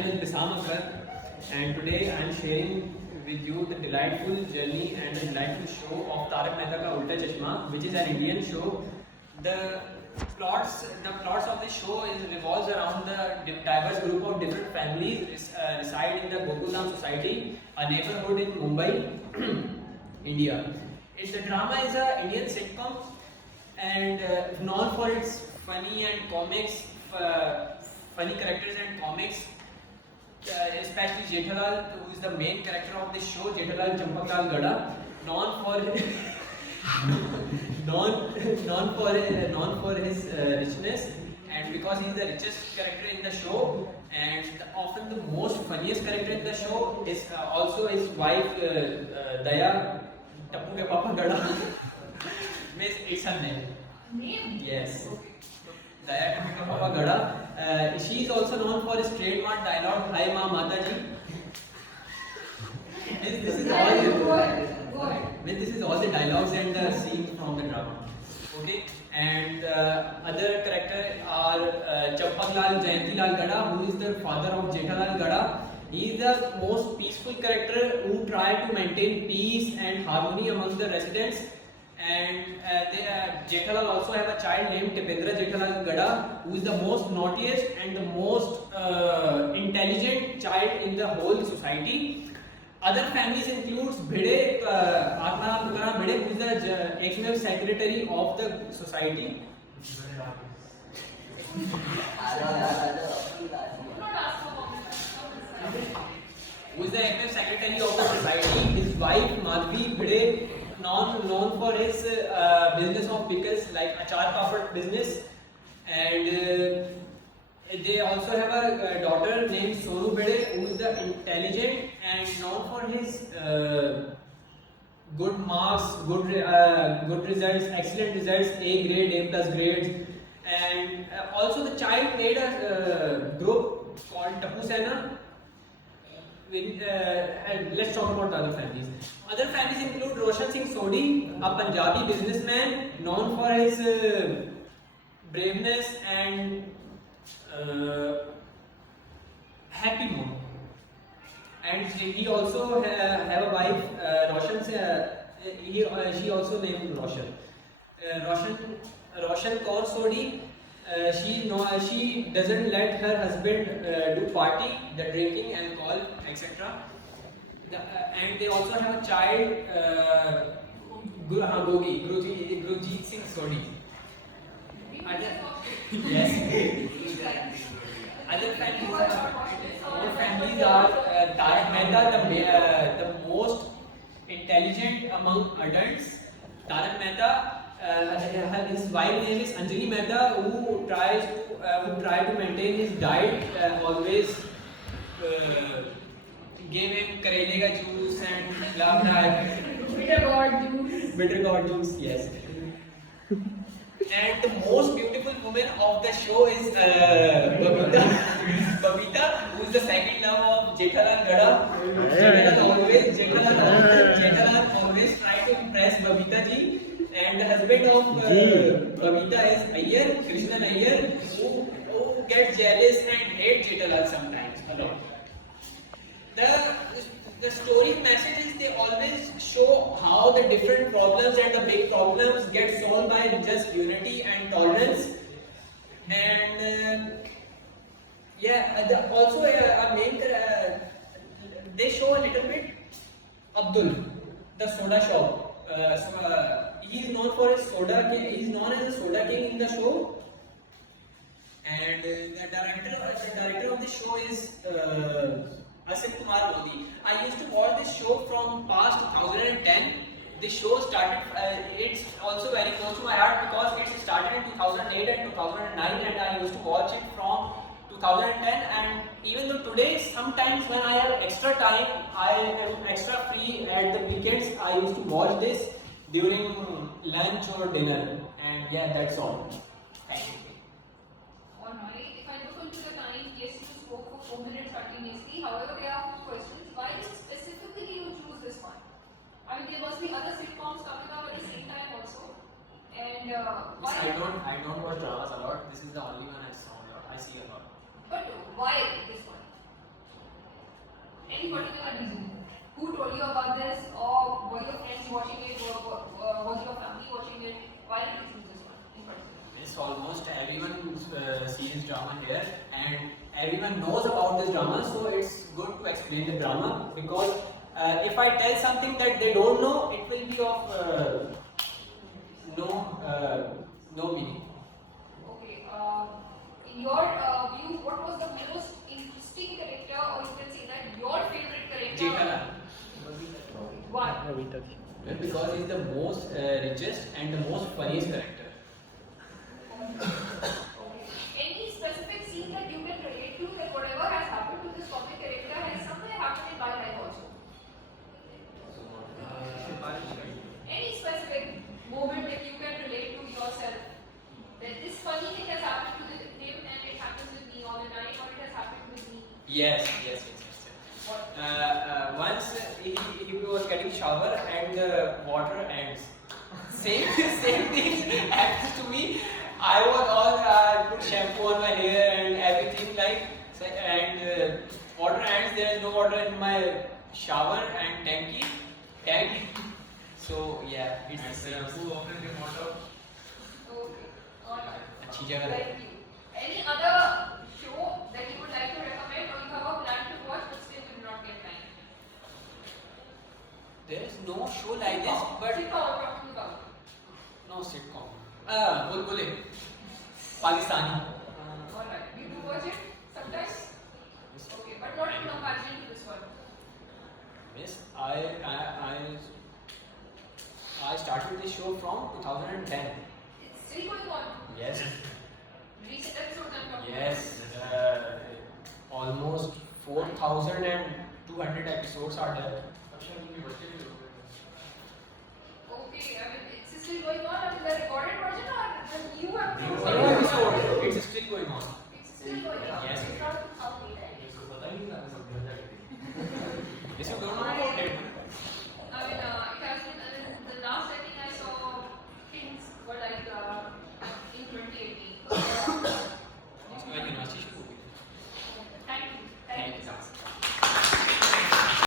name is Bisam Akbar, and today I am sharing with you the delightful journey and the delightful show of Tarak Mehta Ka Ulta Chashma, which is an Indian show. The plots of this show revolves around the diverse group of different families reside in the Gokuldham society, a neighborhood in Mumbai, India. The drama is an Indian sitcom and known for its funny characters and comics, especially Jethalal, who is the main character of this show, Jethalal Champaklal Gada, known for his richness, and because he is the richest character in the show, and often the most funniest character in the show is also his wife Daya Tappu ke Papa Gada. Means it's her name. Yes. Daya Tappu ke Papa Gada. She is also known for his trademark dialogue, "Hi Ma Mataji." This is all the dialogues and the scenes from the drama. Okay, and other characters are Champaklal Jayantilal Gada, who is the father of Jethalal Gada. He is the most peaceful character who tries to maintain peace and harmony among the residents. And Jethalal also have a child named Tipendra Jethalal Gada, who is the most naughtiest and the most intelligent child in the whole society. Other families includes Bhide, Atmaram Tukaram Bhide, who is the ex-member secretary of the society. Who is the ex-member secretary of the society. His wife Madhvi Bhide, known for his business of pickles, like achar papad business, and they also have a daughter named Sonu Bhide, who is the intelligent and known for his good marks, good results, excellent results, A grade, A plus grades. And also the child played a group called Tapu Sena. And let's talk about the other families. Other families include Roshan Singh Sodhi, a Punjabi businessman known for his braveness and happy mood. And he also have a wife, she also named Roshan. Roshan Kaur Sodhi. She doesn't let her husband do party, the drinking, alcohol, etc. And they also have a child, Gurjeet Singh Sodhi. Yes. Other families are Tarak Mehta, the most intelligent among adults. Tarak Mehta. His wife name is Anjali Mehta, who try to maintain his diet, always gave him karele ka juice and blah blah. Bitter gourd juice, yes. And the most beautiful woman of the show is Babita, who is the second love of Jethalal Gada. Jethalal always try to impress Babita ji. And the husband of Babita is Iyer, Krishnan Iyer, who gets jealous and hates Jethalal sometimes a lot. The story message is they always show how the different problems and the big problems get solved by just unity and tolerance. And also a main they show a little bit Abdul, the soda shop. He is known for his soda king. He is known as a soda king in the show. And the director of the show is Asim Kumar Modi. I used to watch this show from past 2010. This show started, it's also very close to my heart because it started in 2008 and 2009, and I used to watch it from 2010. And even though today, sometimes when I have extra time, I am extra free at the weekends, I used to watch this during lunch or dinner. And yeah, that's all. Thank you. Alright, if I look into the time, yes, you spoke for 4 minutes continuously. However, there are 2 questions. Why specifically you choose this one? I mean, there must be other sitcoms coming up at the same time also. And why? I don't watch dramas a lot. This is the only one I see a lot. But why this one? any particular reason? Who told you about this, or were your friends watching it, or was your family watching it? Why did you choose this one in particular? Yes, almost everyone sees drama here, and everyone knows about this drama, so it's good to explain the drama, because if I tell something that they don't know, it will be of no meaning. Okay, in your view, what was the most interesting character, or you can say that your favorite character? Jethalal. Why? Well, because he's the most richest and the most funniest character. Any specific scene that you can relate to, that whatever has happened to this comic character has somewhere happened in my life also? Any specific moment that you can relate to yourself, that this funny thing has happened to him and it happens with me all the time, or it has happened with me? Yes. Once he was getting shower and the water ends. Same thing happens to me. I was all put shampoo on my hair and everything and water ends. There is no water in my shower and tank. So yeah, it's the same. Who often get water? Okay, alright. अच्छी जगह है. Thank you. Any other show that you would like to recommend, or you have a plan to watch but still will not get time? There is no show like this, but Sitcom, I'm talking about. no sitcom. बुलबुले Pakistani. Alright, you do watch it sometimes? Okay, but not in comparison to this one. Yes, I started this show from 2010. It's still going on. Yes. Recent episodes I'm talking Yes. Almost 4,200 episodes are there. Okay, I mean, it's still going on. I mean, the recorded version or the new episode? New episode. It's still going on. It's still going on. Yes. It's not out yet. Yes, you don't know